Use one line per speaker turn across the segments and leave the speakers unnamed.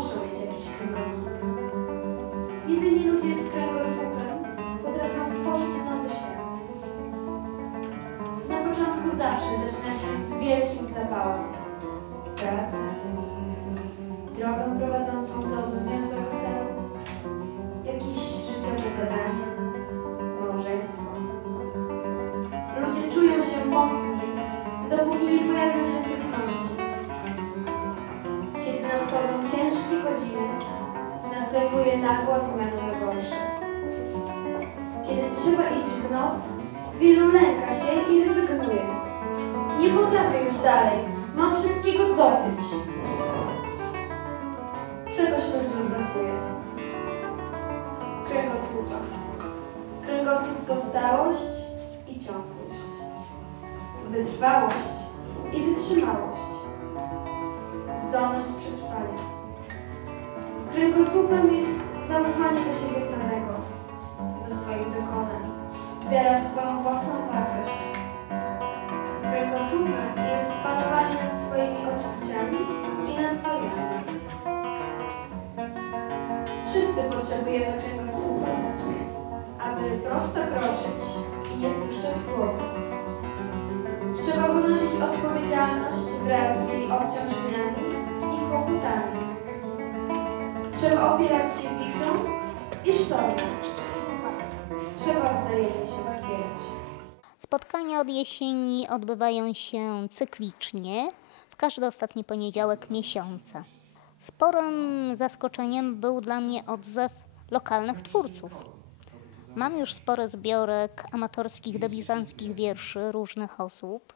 muszą mieć jakiś kręgosłup. Jedynie ludzie z kręgosłupem potrafią tworzyć nowy świat. Na początku zawsze zaczyna się z wielkim zapałem. Praca, drogę prowadzącą do wzniosłego celu, jakieś życiowe zadanie, małżeństwo. Ludzie czują się mocni, dopóki nie pojawią się trudności. Kiedy nadchodzą ciężkie następuje nagła zmiana na. Kiedy trzeba iść w noc, wielu lęka się i rezygnuje. Nie potrafię już dalej, mam wszystkiego dosyć. Czegoś ludziom brakuje. Kręgosłupa. Kręgosłup to stałość i ciągłość. Wytrwałość i wytrzymałość. Kręgosłupem jest zaufanie do siebie samego, do swoich dokonań, wiara w swoją własną wartość. Kręgosłupem jest panowanie nad swoimi odczuciami i nastrojami. Wszyscy potrzebujemy kręgosłupa, aby prosto kroczyć i nie spuszczać głowy. Trzeba ponosić odpowiedzialność wraz z jej obciążeniami Trzeba opierać się wichrą i sztormem. Trzeba wzajemnie się wspierać.
Spotkania od jesieni odbywają się cyklicznie w każdy ostatni poniedziałek miesiąca. Sporym zaskoczeniem był dla mnie odzew lokalnych twórców. Mam już spory zbiorek amatorskich, debiutanckich wierszy różnych osób,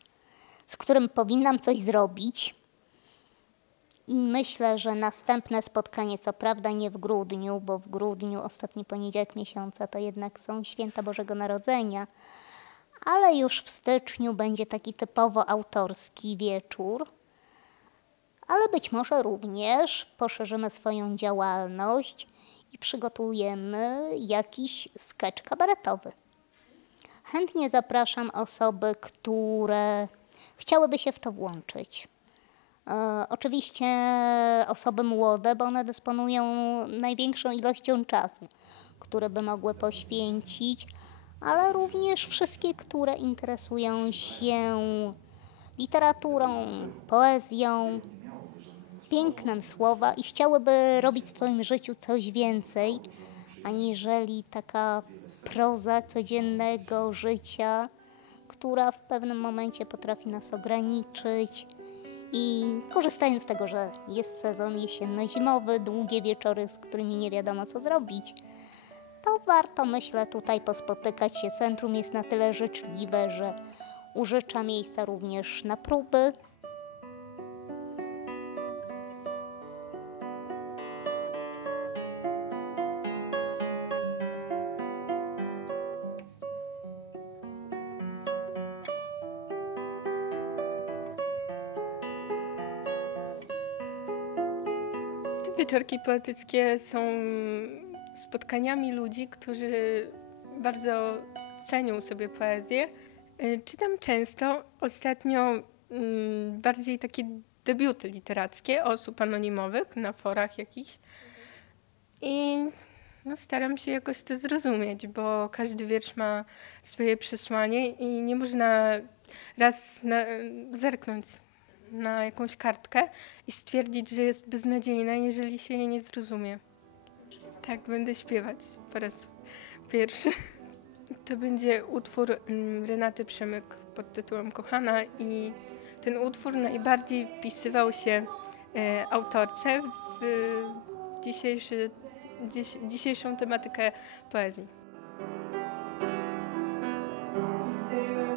z którym powinnam coś zrobić. Myślę, że następne spotkanie, co prawda nie w grudniu, bo w grudniu, ostatni poniedziałek miesiąca, to jednak są święta Bożego Narodzenia, ale już w styczniu będzie taki typowo autorski wieczór. Ale być może również poszerzymy swoją działalność i przygotujemy jakiś sketch kabaretowy. Chętnie zapraszam osoby, które chciałyby się w to włączyć. E, oczywiście osoby młode, bo one dysponują największą ilością czasu, które by mogły poświęcić, ale również wszystkie, które interesują się literaturą, poezją, pięknem słowa i chciałyby robić w swoim życiu coś więcej, aniżeli taka proza codziennego życia, która w pewnym momencie potrafi nas ograniczyć. I korzystając z tego, że jest sezon jesienno-zimowy, długie wieczory, z którymi nie wiadomo co zrobić, to warto, myślę, tutaj pospotykać się. Centrum jest na tyle życzliwe, że użycza miejsca również na próby.
Wieczorki poetyckie są spotkaniami ludzi, którzy bardzo cenią sobie poezję. Y, Czytam często, ostatnio mm, bardziej takie debiuty literackie osób anonimowych na forach jakichś. I no, staram się jakoś to zrozumieć, bo każdy wiersz ma swoje przesłanie i nie można raz na, zerknąć na jakąś kartkę i stwierdzić, że jest beznadziejna, jeżeli się jej nie zrozumie. Tak, będę śpiewać po raz pierwszy. To będzie utwór mm, Renaty Przemyk pod tytułem Kochana i ten utwór najbardziej wpisywał się e, autorce w dzisiejszy, dziś, dzisiejszą tematykę poezji.
Zdejmę